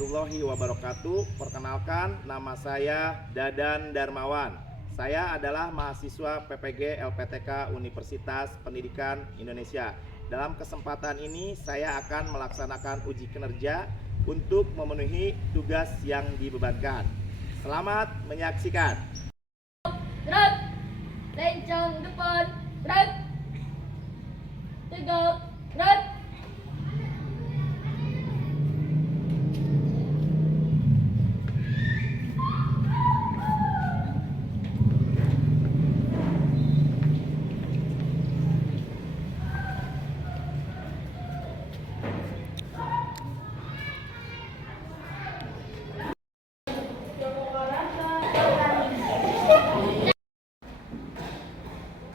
warahmatullahi wabarakatuh. Perkenalkan, nama saya Dadan Darmawan. Saya adalah mahasiswa PPG LPTK Universitas Pendidikan Indonesia. Dalam kesempatan ini saya akan melaksanakan uji kinerja untuk memenuhi tugas yang dibebankan. Selamat menyaksikan. Gerak, lencang depan, gerak, tegak, gerak.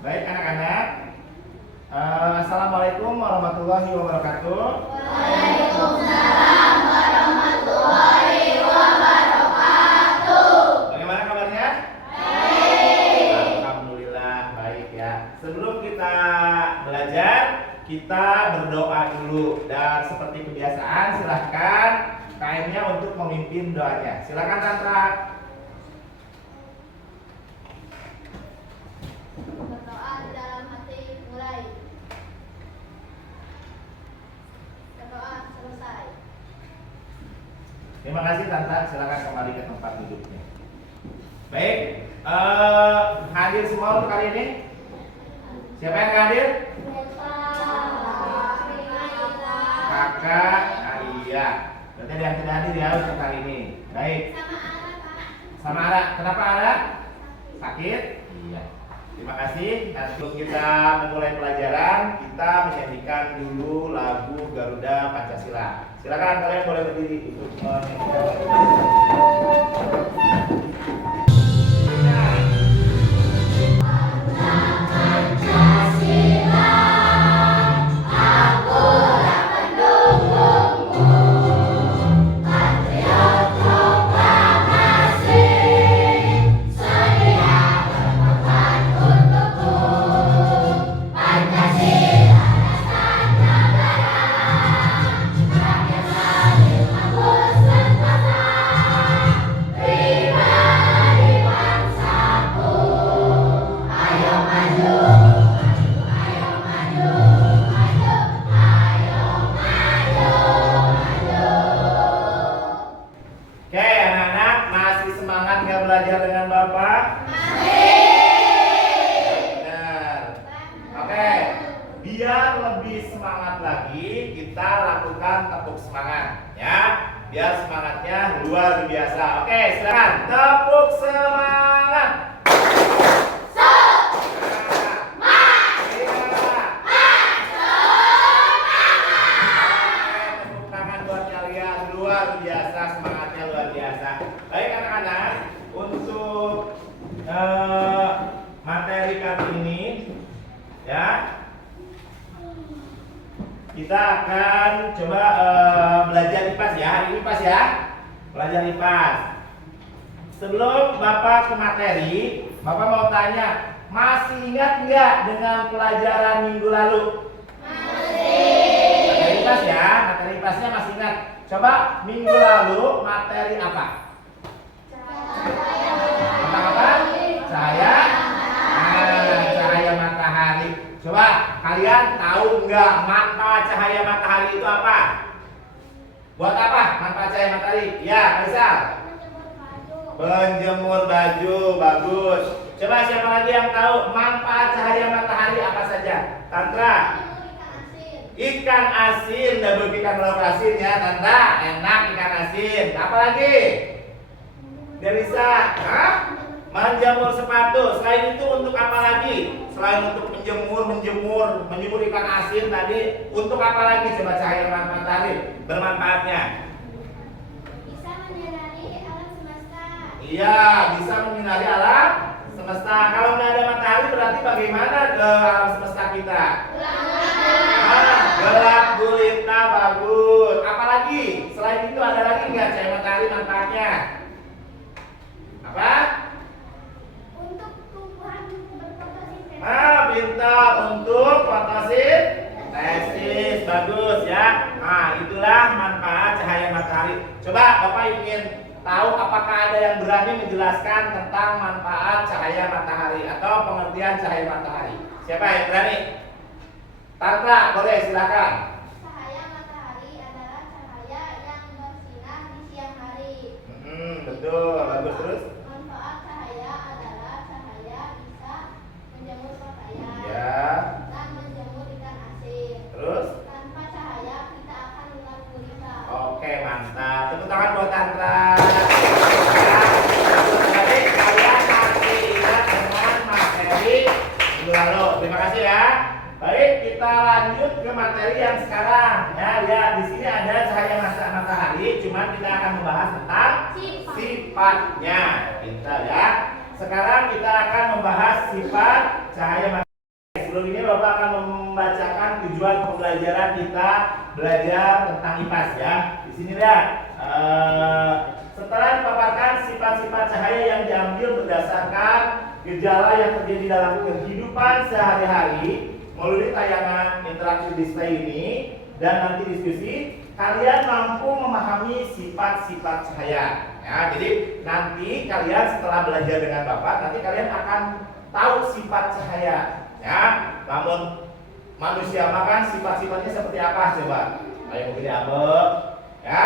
Baik anak-anak, Assalamualaikum warahmatullahi wabarakatuh. Waalaikumsalam warahmatullahi wabarakatuh. Bagaimana kabarnya? Baik. Alhamdulillah baik ya. Sebelum kita belajar, kita berdoa dulu. Dan seperti kebiasaan, silahkan KM-nya untuk memimpin doanya. Silakan Tantra. Berdoa di dalam hati mulai. Berdoa selesai. Terima kasih Tanta, silakan kembali ke tempat duduknya. Baik, hadir semua untuk kali ini. Siapa yang hadir? Kakak, iya. Berarti ada yang tidak hadir ya untuk kali ini. Baik. Sama Ara. Kenapa Ara? Sakit? Iya. Terima kasih. Dan sebelum kita memulai pelajaran, kita menyanyikan dulu lagu Garuda Pancasila. Silakan kalian boleh berdiri untuk belajar dengan Bapak? Benar. Oke. Biar lebih semangat lagi, kita lakukan tepuk semangat ya. Biar semangatnya luar biasa. Oke, silakan tepuk semangat. Tepuk tangan buat kalian, luar biasa, semangatnya luar biasa. Baik anak-anak, untuk materi kali ini ya, kita akan coba belajar IPAS ya. Hari ini IPAS ya, belajar IPAS. Sebelum Bapak ke materi, Bapak mau tanya, masih ingat nggak dengan pelajaran minggu lalu? Masih. Materi IPAS ya, materi IPASnya masih ingat. Coba minggu lalu materi apa? Apa? Cahaya. Cahaya matahari. Coba kalian tahu nggak manfaat cahaya matahari itu apa? Buat apa manfaat cahaya matahari? Ya, Faisal. Menjemur baju, bagus. Coba siapa lagi yang tahu manfaat cahaya matahari apa saja? Tantra. Ikan asin, double ikan lauk asin ya, Tantra. Enak ikan asin. Apa lagi? Delisa, menjemur sepatu. Selain itu untuk apa lagi? Selain untuk menjemur ikan asin tadi, untuk apa lagi coba cahaya matahari bermanfaatnya? Bisa menyinari alam semesta. Iya, bisa menyinari alam semesta. Kalau nggak ada matahari berarti bagaimana ke alam semesta kita? Gelap gulita, bagus. Apalagi? Selain itu ada lagi nggak cahaya matahari manfaatnya? Apa? Untuk tumbuhan berfotosintesis. Pintar untuk fotosintesis, bagus ya. Itulah manfaat cahaya matahari. Coba Bapak ingin tahu apakah ada yang berani menjelaskan tentang manfaat cahaya matahari atau pengertian cahaya matahari? Siapa yang berani? Tantra, boleh silakan. Cahaya matahari adalah cahaya yang bersinar di siang hari. Betul, bagus terus. Manfaat cahaya adalah cahaya bisa menjemur pakaian Ya, dan menjemur ikan asin. terus. Tanpa cahaya kita akan gelap gulita. Oke, mantap. Tepuk tangan buat Tantra. Ya, jadi kalian masih ingat dengan materi minggu lalu. Terima kasih ya. Baik, kita lanjut ke materi yang sekarang. Ya, lihat di sini ada cahaya matahari. Cuman kita akan membahas tentang sifatnya. Pintar ya. Sekarang kita akan membahas sifat cahaya matahari. Sebelum ini Bapak akan membacakan tujuan pembelajaran kita belajar tentang IPAS ya. Di sini lihat. Setelah dipaparkan sifat-sifat cahaya yang diambil berdasarkan gejala yang terjadi dalam kehidupan sehari-hari melalui tayangan interaktif display ini dan nanti diskusi, kalian mampu memahami sifat-sifat cahaya. Ya, jadi nanti kalian setelah belajar dengan Bapak, nanti kalian akan tahu sifat cahaya. Ya, namun manusia makan sifat-sifatnya seperti apa coba? Ayam gede abek, ya,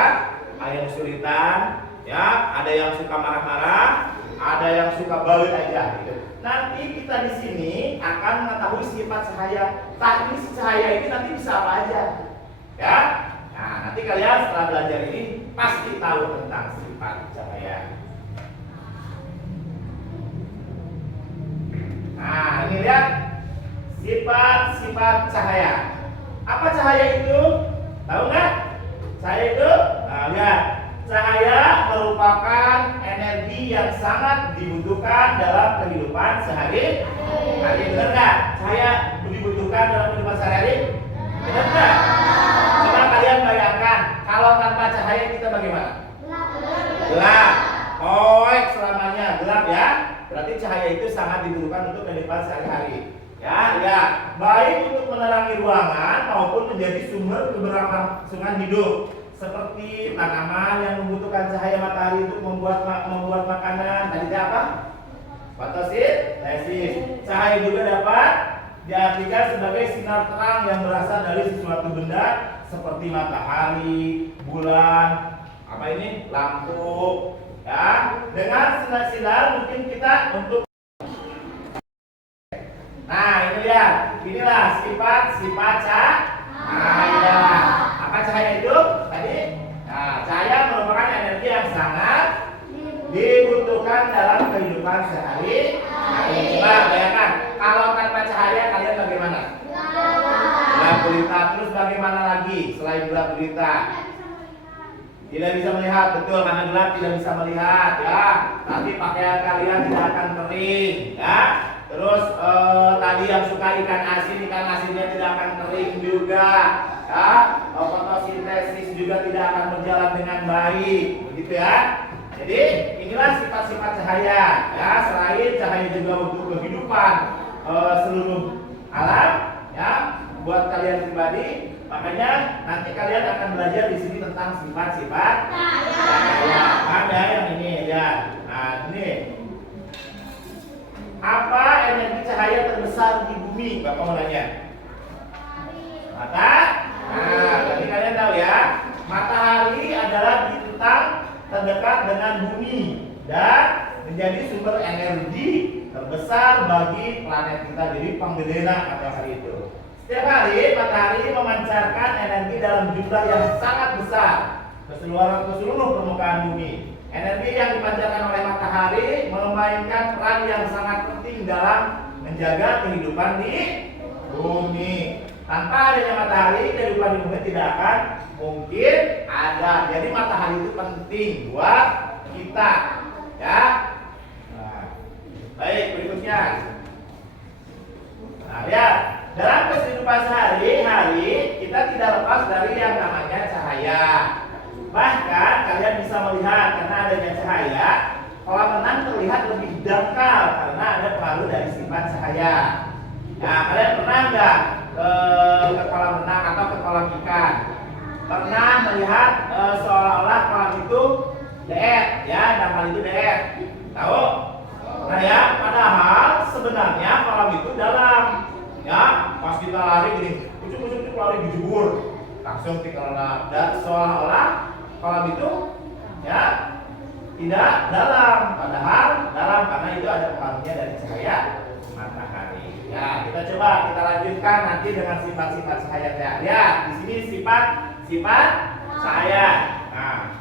ayam kesulitan, ya, ada yang suka marah-marah, ada yang suka bawel aja gitu. Nanti kita di sini akan mengetahui sifat cahaya. Teknis cahaya ini nanti bisa apa aja, ya. Nah, nanti kalian setelah belajar ini pasti tahu tentang sifat cahaya. Nah, ini lihat sifat-sifat cahaya. Apa cahaya itu? Tahu nggak? Cahaya itu, nah lihat, cahaya merupakan energi yang sangat dibutuhkan dalam kehidupan sehari-hari. Benar nggak? Cahaya dibutuhkan dalam kehidupan sehari-hari? Benar nggak? Coba kalian bayangkan, kalau tanpa cahaya kita bagaimana? Gelap. Koek selamanya gelap ya. Berarti cahaya itu sangat dibutuhkan untuk kehidupan sehari-hari. Ya, baik untuk menerangi ruangan maupun menjadi sumber keberlangsungan hidup. Seperti tanaman yang membutuhkan cahaya matahari untuk membuat makanan. Tadi apa? Fotosintesis. Cahaya juga dapat diartikan sebagai sinar terang yang berasal dari sesuatu benda seperti matahari, bulan, apa ini? Lampu. Ya, dengan sinar-sinar mungkin kita untuk. Nah, ini lihat. Inilah sifat-sifat cahaya. Apa cahaya itu? Tadi, nah, cahaya merupakan energi yang sangat dibutuhkan dalam kehidupan sehari-hari. Coba bayangkan, kalau tanpa cahaya kalian bagaimana? Gelap gulita. Terus bagaimana lagi selain gelap gulita? Tidak bisa melihat, betul, karena gelap tidak bisa melihat ya. Nanti pakaian kalian tidak akan kering ya. Terus tadi yang suka ikan asinnya tidak akan kering juga ya. Fotosintesis juga tidak akan berjalan dengan baik, begitu ya. Jadi inilah sifat-sifat cahaya ya. Selain cahaya juga untuk kehidupan seluruh alam ya, buat kalian pribadi. Makanya nanti kalian akan belajar di sini tentang sifat-sifat cahaya. Ada yang ini ya. Nah, ini apa energi cahaya terbesar di bumi? Bapak mau nanya. Matahari. Nah, jadi kalian tahu ya, matahari adalah bintang terdekat dengan bumi dan menjadi sumber energi terbesar bagi planet kita. Jadi penggedena matahari itu. Setiap hari matahari memancarkan energi dalam jumlah yang sangat besar ke seluruh permukaan bumi. Energi yang dipancarkan oleh matahari memainkan peran yang sangat penting dalam menjaga kehidupan di bumi. Tanpa adanya matahari, kehidupan di bumi tidak akan mungkin ada. Jadi matahari itu penting buat kita, ya. Nah, baik, berikutnya. Nah, lihat, dalam kehidupan sehari-hari kita tidak lepas dari yang namanya cahaya. Bahkan kalian bisa melihat karena adanya cahaya, kolam renang terlihat lebih dangkal karena ada pengaruh dari sifat cahaya. Nah, kalian pernah nggak ke kolam renang atau ke kolam ikan? pernah melihat seolah-olah kolam itu DR, ya, dalam hal itu DR. Tahu? Nah ya, padahal sebenarnya kolam itu dalam. Ya, pas kita lari gini, ujuk-ujuk lari dijebur, langsung dikelola. Dan seolah-olah kolam itu ya tidak dalam, padahal dalam karena itu ada pengaruhnya dari cahaya matahari. Ya, kita coba kita lanjutkan nanti dengan sifat-sifat cahaya. Lihat di sini sifat cahaya. Nah,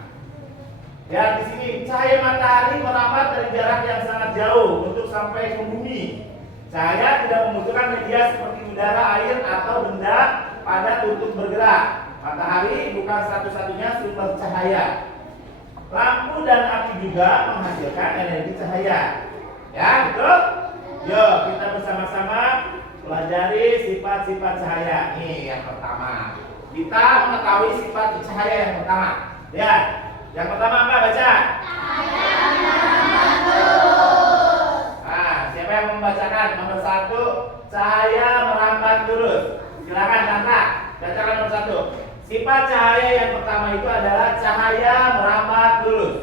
ya di sini cahaya matahari merambat dari jarak yang sangat jauh untuk sampai ke bumi. Cahaya tidak membutuhkan media seperti udara, air, atau benda padat untuk bergerak. Matahari bukan satu-satunya sumber cahaya. Lampu dan api juga menghasilkan energi cahaya. Ya, betul? Yuk, kita bersama-sama pelajari sifat-sifat cahaya. Nih yang pertama. Kita mengetahui sifat cahaya yang pertama. Lihat, yang pertama apa? Baca. Siapa yang membacakan? Nomor 1, cahaya merambat lurus. Silakan Tanta, bacakan nomor 1. Sifat cahaya yang pertama itu adalah cahaya merambat lurus.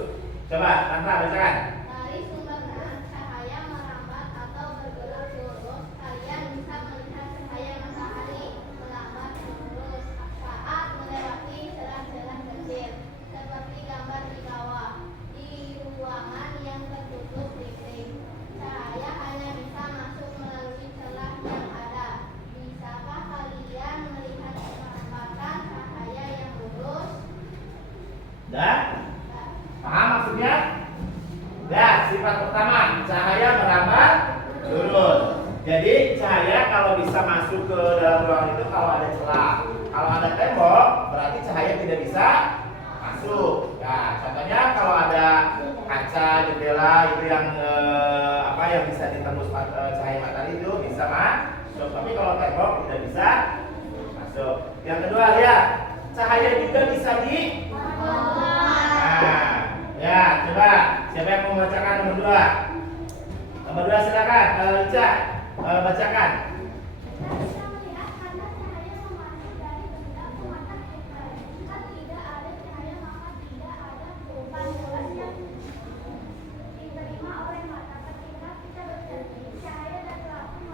Coba Tanta bacakan. Dari sumbernya, cahaya merambat atau bergerak lurus. Kalian bisa melihat cahaya matahari merambat lurus saat melewati celah-celah kecil, seperti gambar di bawah. Di ruangan yang tertutup dinding, cahaya hanya bisa masuk melalui celah yang ada. Bisakah kalian melihat perambatan cahaya yang lurus? Dah? Paham maksudnya? Dah, sifat pertama, cahaya merambat lurus. Jadi cahaya kalau bisa masuk ke dalam ruangan itu kalau ada celah. Kalau ada tembok, berarti cahaya tidak bisa masuk. Ya, contohnya kalau ada kaca, jendela itu yang yang bisa ditembus cahaya matahari itu bisa masuk. Tapi kalau tembok tidak bisa masuk. Yang kedua, lihat, cahaya juga bisa di. Nah, ya, coba siapa yang mau membacakan nomor 2? Nomor 2 silakan, Ica, bacakan. Kita bisa melihat karena cahaya memancar dari benda ke mata kita. Jika tidak ada cahaya, maka tidak ada perubahan jelas yang diterima oleh mata.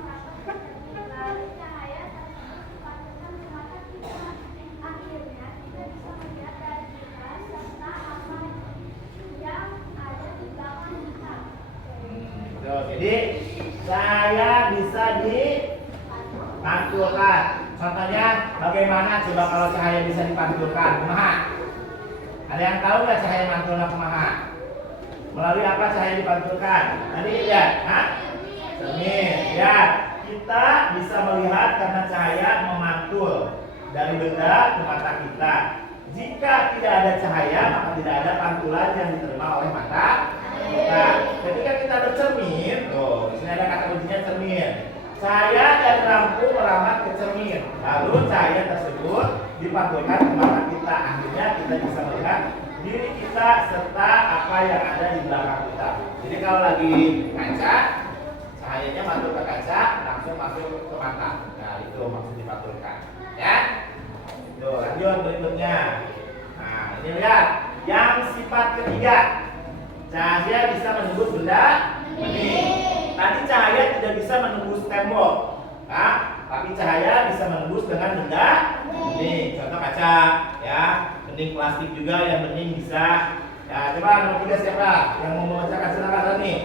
Ketika kita bercermin, cahaya dari lampu merambat ke cermin, lalu cahaya tersebut dipantulkan ke mata kita. Akhirnya kita bisa melihat dari kita serta apa yang ada di belakang kita. Jadi cahaya bisa dipantulkan. Contohnya bagaimana coba kalau cahaya bisa dipantulkan? Kumaha? Ada yang tahu nggak cahaya mantulna kumaha? Melalui apa cahaya dipantulkan? Tadi lihat, cermin. Ya, kita bisa melihat karena cahaya memantul dari benda ke mata kita. Jika tidak ada cahaya, maka tidak ada pantulan yang diterima oleh mata kita. Ketika kita bercermin, di sini ada kata kuncinya cermin. Cahaya dari lampu merambat ke cermin, lalu cahaya tersebut dipantulkan ke mata kita. Akhirnya kita bisa melihat diri kita serta apa yang ada di belakang kita. Jadi kalau lagi kaca, cahayanya masuk ke kaca, langsung masuk ke mata. Nah, itu maksud dipantulkan. Ya. Tuh, lanjut berikutnya. Nah, ini lihat yang sifat ketiga. Cahaya bisa menembus benda bening. Tadi cahaya tidak bisa menembus tembok, tapi cahaya bisa menembus dengan benda bening. Contoh kaca, ya, bening plastik juga yang bening bisa. Ya, coba nomor 3 siapa yang mau membacakan? Silakan Rani.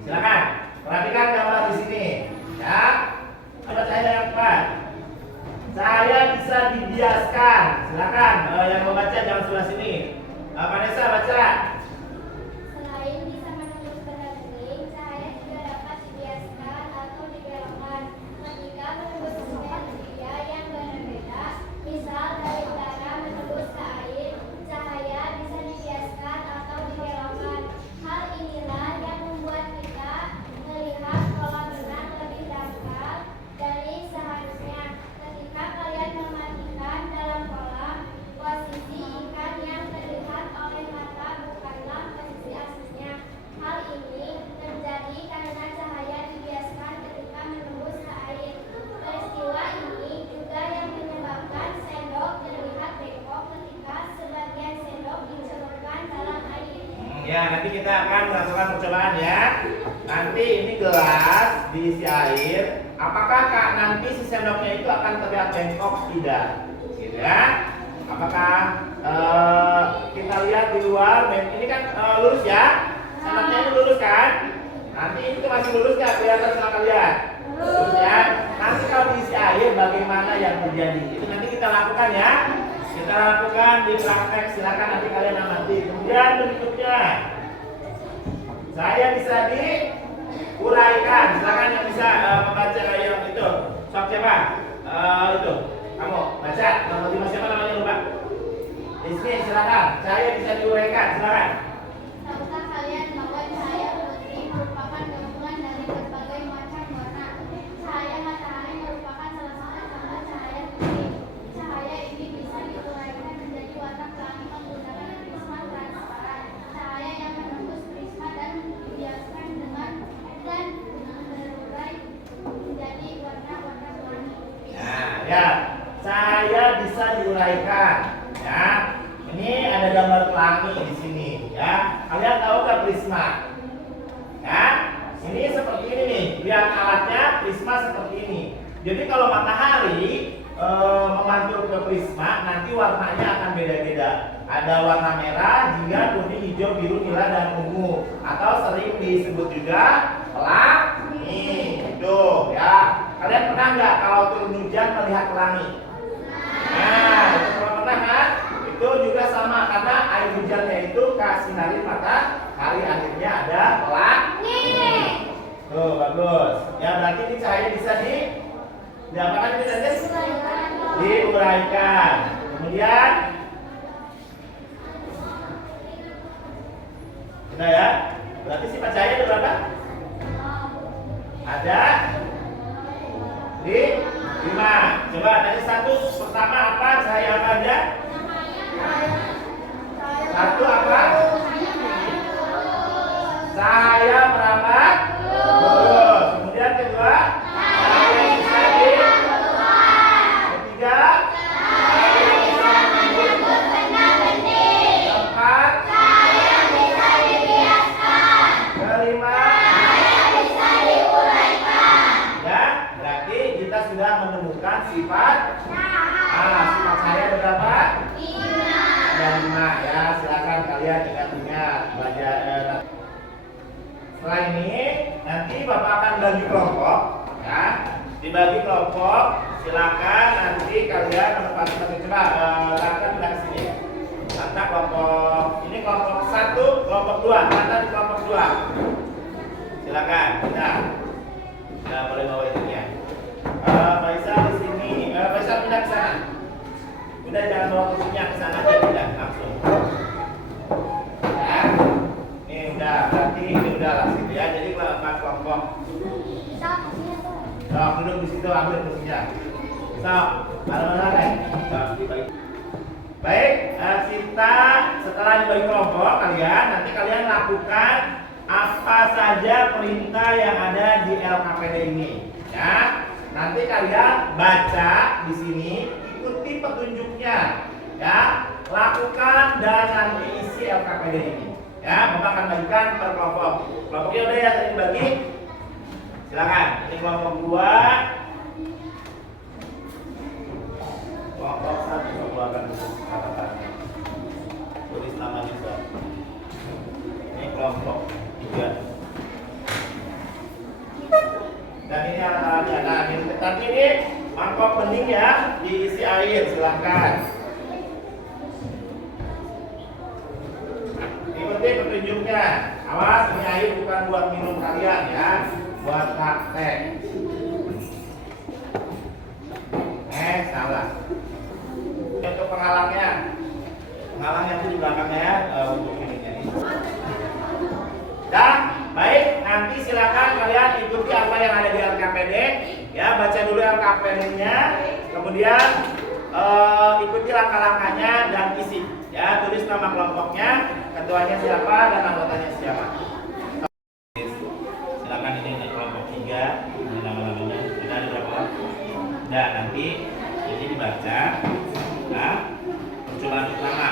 Silakan perhatikan gambar di sini, ya. Coba cahaya yang empat. Cahaya bisa dibiaskan. Silakan yang membaca jangan sebelah sini. Vanessa baca. Selain bisa menembus benda bening, cahaya juga dapat dibiaskan atau dibelokkan. Ketika menembus media yang berbeda, misal dari udara menembus ke air, cahaya bisa dibiaskan atau dibelokkan. Hal inilah yang membuat kita melihat kolam renang lebih dangkal dari seharusnya. Ketika Ya, nanti kita akan melakukan percobaan ya. Nanti ini gelas diisi air. Apakah Kak nanti si sendoknya itu akan terlihat bengkok? Tidak, gitu ya. Apakah kita lihat di luar? Ini kan lurus ya. Sendoknya ini lurus kan? Nanti itu masih lurus nggak? Kelihatan sama kalian? Lurus ya. Nanti kalau diisi air bagaimana yang terjadi? Itu nanti kita lakukan ya. Kita lakukan di praktek. Silakan nanti kalian amati. Kemudian berikutnya, saya bisa diuraikan. Silakan yang bisa membaca yang itu. Sok siapa? Itu. Kamu baca. Nomor 5 siapa namanya lupa? Di sini silakan. Saya bisa diuraikan. Silakan. Tahukah kalian bahwa cahaya putih merupakan gabungan dari berbagai macam warna? Cahaya matahari merupakan salah satu contoh cahaya putih. Cahaya ini bisa diuraikan menjadi warna pelangi menggunakan prisma transparan. Cahaya yang menembus prisma dan dibiaskan dengan berurai menjadi warna-warna pelangi. Nah, ya, cahaya bisa diuraikan. Ya, ini ada gambar pelangi di sini. Ya, kalian tahu nggak prisma? Ya, ini seperti ini nih. Lihat alatnya, prisma seperti ini. Jadi kalau matahari memantul ke prisma, nanti warnanya akan beda-beda. Ada warna merah, jingga, kuning, hijau, biru, nila, dan ungu. Atau sering disebut juga pelangi. Itu ya. Kalian pernah nggak kalau turun hujan melihat pelangi? Nah, itu kalau pernah kan? Itu juga sama karena air hujannya itu sinari matahari, akhirnya ada pelangi. Tuh bagus. Ya berarti ini cahaya bisa diapakan ini tadi? Diuraikan. Kemudian udah ya. Berarti sifat cahaya ada berapa? Ada 5. Coba tadi satu pertama apa? Cahaya apa aja? Satu apa? Cahaya merambat lurus. Kemudian kedua, cahaya bisa ketiga, cahaya bisa menyebut benda-bendi. Keempat, cahaya bisa dibiaskan. Kelima, cahaya bisa diuraikan. Ya, berarti kita sudah menemukan sifat. Sifat cahaya ada berapa? 5. Ada 5 ya. Silakan kalian ingat-ingat belajar. Setelah ini nanti Bapak akan bagi kelompok ya. Dibagi kelompok, silakan nanti kalian menempati satu. Coba Tata pindah ke sini. Tata kelompok ini kelompok 1, kelompok 2. Tata di kelompok 2. Silakan. Nah, boleh bawa itu ya. Faisal di sini. Faisal pindah ke sana. Udah jangan bawa kursinya ke sana aja, pindah langsung. Ya. Ini udah, berarti ini udah lah situ ya. Jadi kelompok. Sok, duduk di situ, ambil kursinya. Sok, mana nih? Baik, kita setelah dibagi kelompok kalian, nanti kalian lakukan apa saja perintah yang ada di LKPD ini. Ya, nanti kalian baca di sini, ikuti petunjuknya, ya, lakukan dan nanti isi LKPD ini. Ya, Bapak akan bagikan per kelompok. Kelompoknya udah ya tadi dibagi. Silakan. Ini kelompok 2. Kelompok 1 Bapak akan tulis catatannya. Tulis namanya juga. Ini kelompok 3. Dan ini alat-alatnya. Nah, tapi ini mangkok bening ya, diisi air. Silakan. Ikuti petunjuknya. Awas, ini air bukan buat minum kalian ya, buat praktek. Salah. Untuk penghalangnya, penghalangnya itu di belakangnya ya, untuk ininya ini. Dan baik, nanti silakan kalian ikuti apa yang ada di LKPD. Ya, baca dulu LKPD-nya, kemudian ikuti langkah-langkahnya dan isi. Ya, tulis nama kelompoknya, ketuanya siapa dan anggotanya siapa. Silakan ini kelompok 3, ini nama-namanya. Sudah ada berapa? Dan nanti ini dibaca. Nah, percobaan pertama.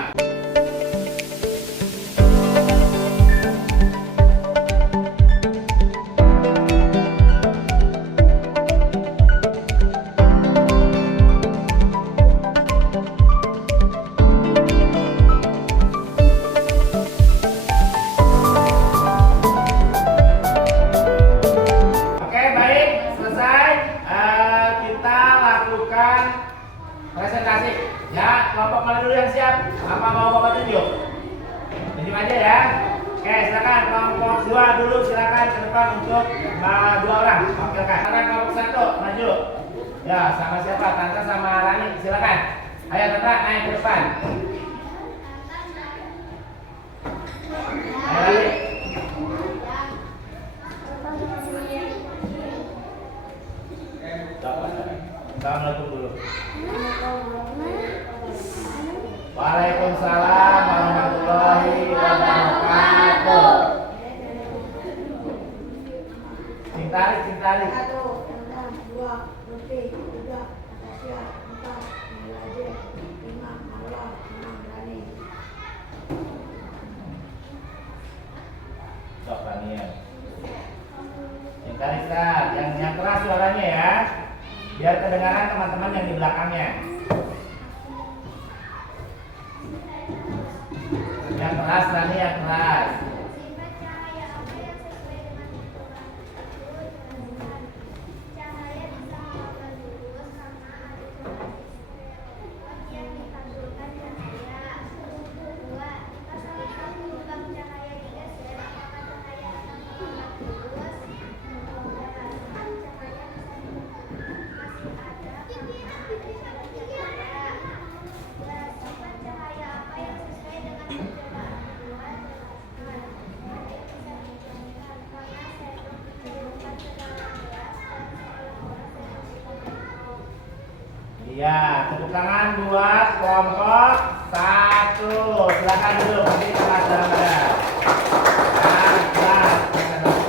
Oke, silakan kelompok 2 dulu, silakan ke depan untuk 2 orang. Oke, kan. Silakan kelompok 1 maju. Ya, sama siapa? Tante sama Rani, silakan. Ayo Tante naik ke depan. Ayo Rani. Assalamualaikum dulu. Waalaikumsalam warahmatullahi wabarakatuh. Sing tarik. 1, 2, lebih, 3, Natasha, 4, Melaje, 5, Marwa, 6, Rani. Sok Ranian. Yang tarik Sat, yang keras suaranya ya. Biar kedengaran teman-teman yang di belakangnya. Yang keras Rani, yang keras. Sifat cahaya apa yang sesuai dengan ukuran tersebut? Cahaya bisa melakukan lurus karena ada cahaya yang dipantulkan cahaya. 2. Jika salah satu lubang cahaya digeser, apakah cahaya akan melakukan lurus? Jawaban cahaya bisa masih ada karena ada cahaya. Dan sifat cahaya apa yang sesuai dengan percobaan kedua? Jelaskan. Cahaya bisa dijelaskan karena sendok dicelupkan ke dalam gelas dan seolah-olah sendok itu bergerak. Iya, tepuk tangan buat kelompok 1. Silakan dulu, nanti kelas dalam badan.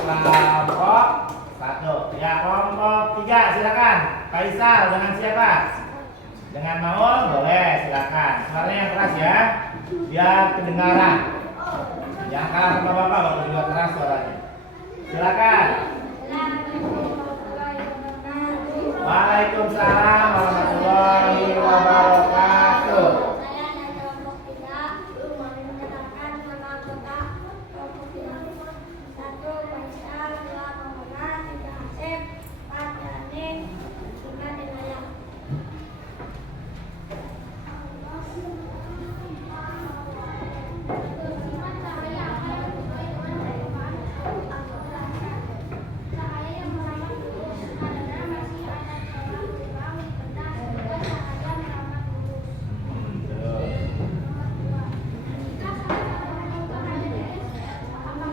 Kelompok 1. Ya, kelompok 3 silakan. Kaisar dengan siapa? Dengan Maul, boleh silakan. Suaranya yang keras ya, biar kedengaran. Yang kalah sama bapak, bapak juga keras suaranya. Silakan. Waalaikumsalam warahmatullahi wabarakatuh. Saya dari kelompok 3 menyatakan nama anggota kelompok 3. 1. Faisal, 2. Muhammad, 3. Asep, 4. Dani, 5. Denaya. Sifat cahaya apa yang sesuai dengan percobaan tersebut? Cahaya yang merambat lurus karena masih ada celah lubang di benda sehingga cahaya merambat lurus. Jika salah satu lubang cahaya digeser, apakah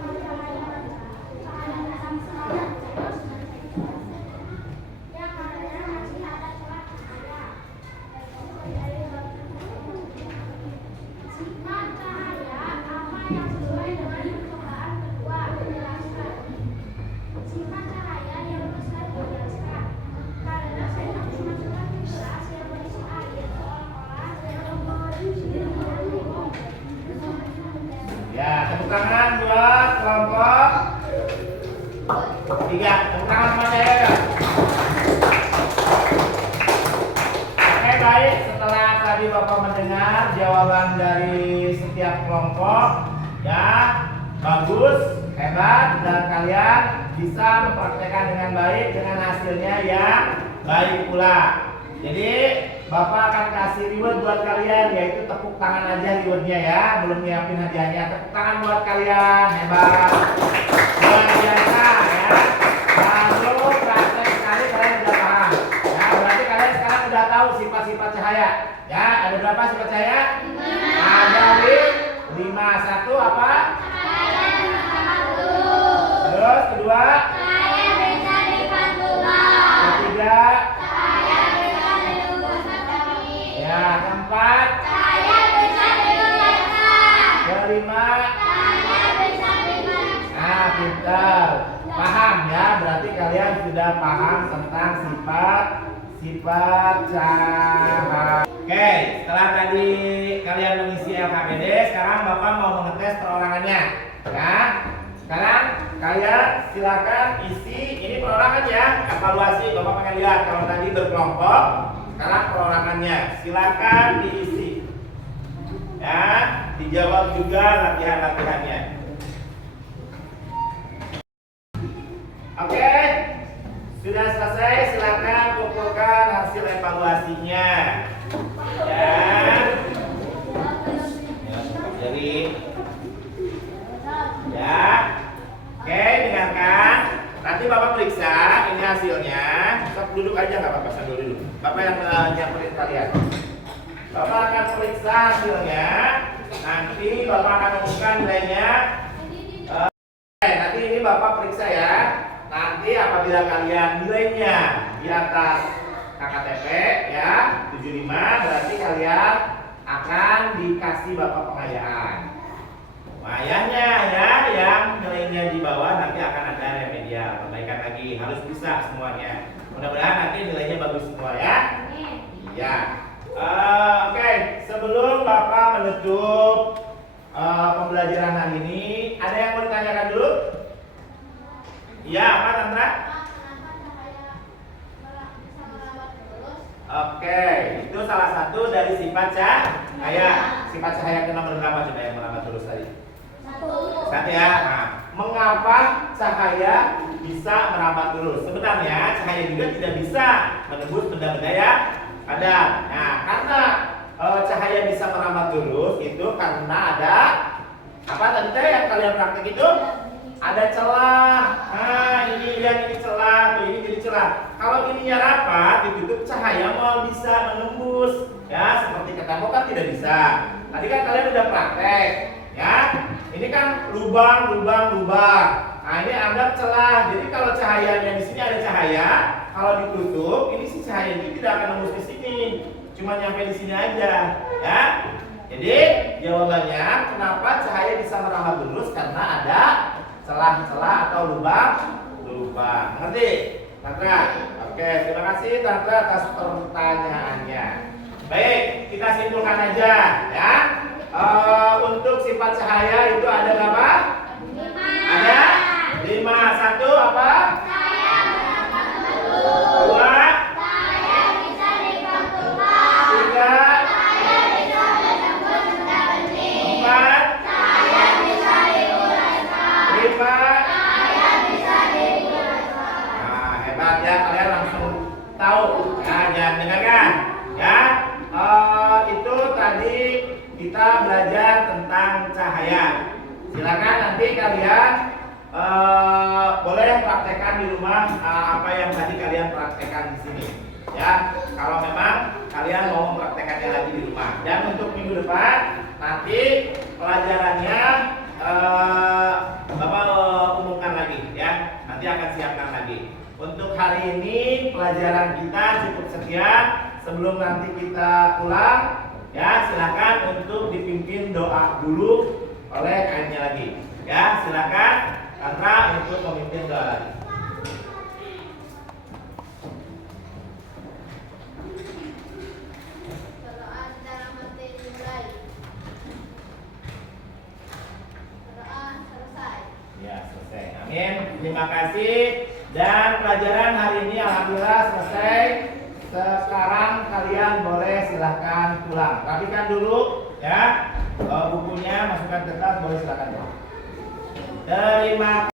cahaya akan selalu lurus? Ya, karena masih ada celah cahaya. Sifat cahaya apa yang sesuai dengan percobaan kedua? Jelaskan. Sifat cahaya yang bisa dijelaskan karena sendok dimasukkan ke gelas yang berisi air seolah-olah sendok diminum. Ya, tepuk tangan buat kelompok 3. Tepuk tangan semuanya ya. Oke, baik. Setelah tadi Bapak mendengar jawaban dari setiap kelompok, ya, bagus, hebat, dan kalian bisa mempraktekkan dengan baik dengan hasilnya yang baik pula. Jadi Bapak akan kasih reward buat kalian, yaitu tepuk tangan aja rewardnya ya, belum nyiapin hadiahnya. Tepuk tangan buat kalian, hebat, luar biasa ya. Lalu praktek sekali kalian sudah paham. Ya, berarti kalian sekarang sudah tahu sifat-sifat cahaya. Ya, ada berapa sifat cahaya? 5. Ada 5. 1 apa? Terus kedua? Ketiga? Ya, keempat? Kelima? Nah, pintar. Paham ya, berarti kalian sudah paham tentang sifat cahaya. Oke, setelah tadi kalian mengisi LKPD, sekarang Bapak mau mengetes perorangannya. Ya, sekarang kalian silakan isi. Ini perorangan ya, evaluasi. Bapak pengen lihat kalau tadi berkelompok, sekarang perorangannya. Silakan diisi. Ya, dijawab juga latihan-latihannya. Oke, sudah selesai. Silakan kumpulkan hasil evaluasinya. Ya, jadi periksa ini hasilnya. Sok duduk aja nggak apa-apa, sambil dulu. Bapak yang nyamperin kalian. Bapak akan periksa hasilnya. Nanti Bapak akan umumkan nilainya. Nanti ini Bapak periksa ya. Nanti apabila kalian nilainya di atas KKTP ya 75, berarti kalian akan dikasih Bapak pengayaan. Pengayanya ya, yang nilainya di bawah nanti akan ada remedial, perbaikan lagi, harus bisa semuanya. Mudah-mudahan nanti nilainya bagus semua ya. Iya. Oke, sebelum Bapak menutup pembelajaran hari ini, ada yang mau ditanyakan dulu? Iya, apa Tantra? Oke, itu salah satu dari sifat cahaya. Sifat cahaya ke nomor berapa coba yang merambat terus tadi? Satu ya. Nah, mengapa cahaya bisa merambat terus? Sebenarnya cahaya juga tidak bisa menembus benda-benda yang ada. Nah, karena cahaya bisa merambat terus itu karena ada apa tadi yang kalian praktek itu? Ada celah. Nah, ini lihat ini celah, tuh ini jadi celah. Kalau ininya rapat, ditutup cahaya mau bisa menembus. Ya, seperti ketemu kan tidak bisa. Tadi kan kalian udah praktek, ya. Ini kan lubang. Nah, ini anggap celah. Jadi kalau cahayanya di sini ada cahaya, kalau ditutup, ini si cahaya ini tidak akan nembus ke sini. Cuma nyampe di sini aja, ya. Jadi jawabannya kenapa cahaya bisa merambat terus karena ada celah-celah atau lubang. Ngerti? Tantra? Oke, terima kasih Tantra atas pertanyaannya. Baik, kita simpulkan aja ya. Untuk sifat cahaya itu ada berapa? 5. Ada 5. 1 apa? Cahaya merambat terus. 2. Cahaya bisa dipantulkan. 3. Cahaya bisa menembus benda bening. 4. Cahaya bisa diuraikan. 5. Cahaya bisa diuraikan. Nah, hebat ya, kalian langsung tahu. Ya, jangan dengarkan. Ya, itu tadi kita belajar tentang cahaya. Silakan nanti kalian boleh praktekkan di rumah apa yang tadi kalian praktekkan di sini. Ya, kalau memang kalian mau mempraktekannya lagi di rumah. Dan untuk minggu depan nanti pelajarannya Bapak umumkan lagi ya. Nanti akan siapkan lagi. Untuk hari ini pelajaran kita cukup sekian. Sebelum nanti kita pulang, ya silakan untuk dipimpin doa dulu oleh kainnya lagi. Ya silakan Tantra untuk memimpin doa lagi. Doa secara materi mulai. Doa selesai. Ya selesai. Amin. Terima kasih. Dan pelajaran hari ini alhamdulillah selesai. Sekarang kalian boleh silahkan pulang. Rapikan dulu ya bukunya, masukkan kertas, boleh silahkan pulang. Terima kasih.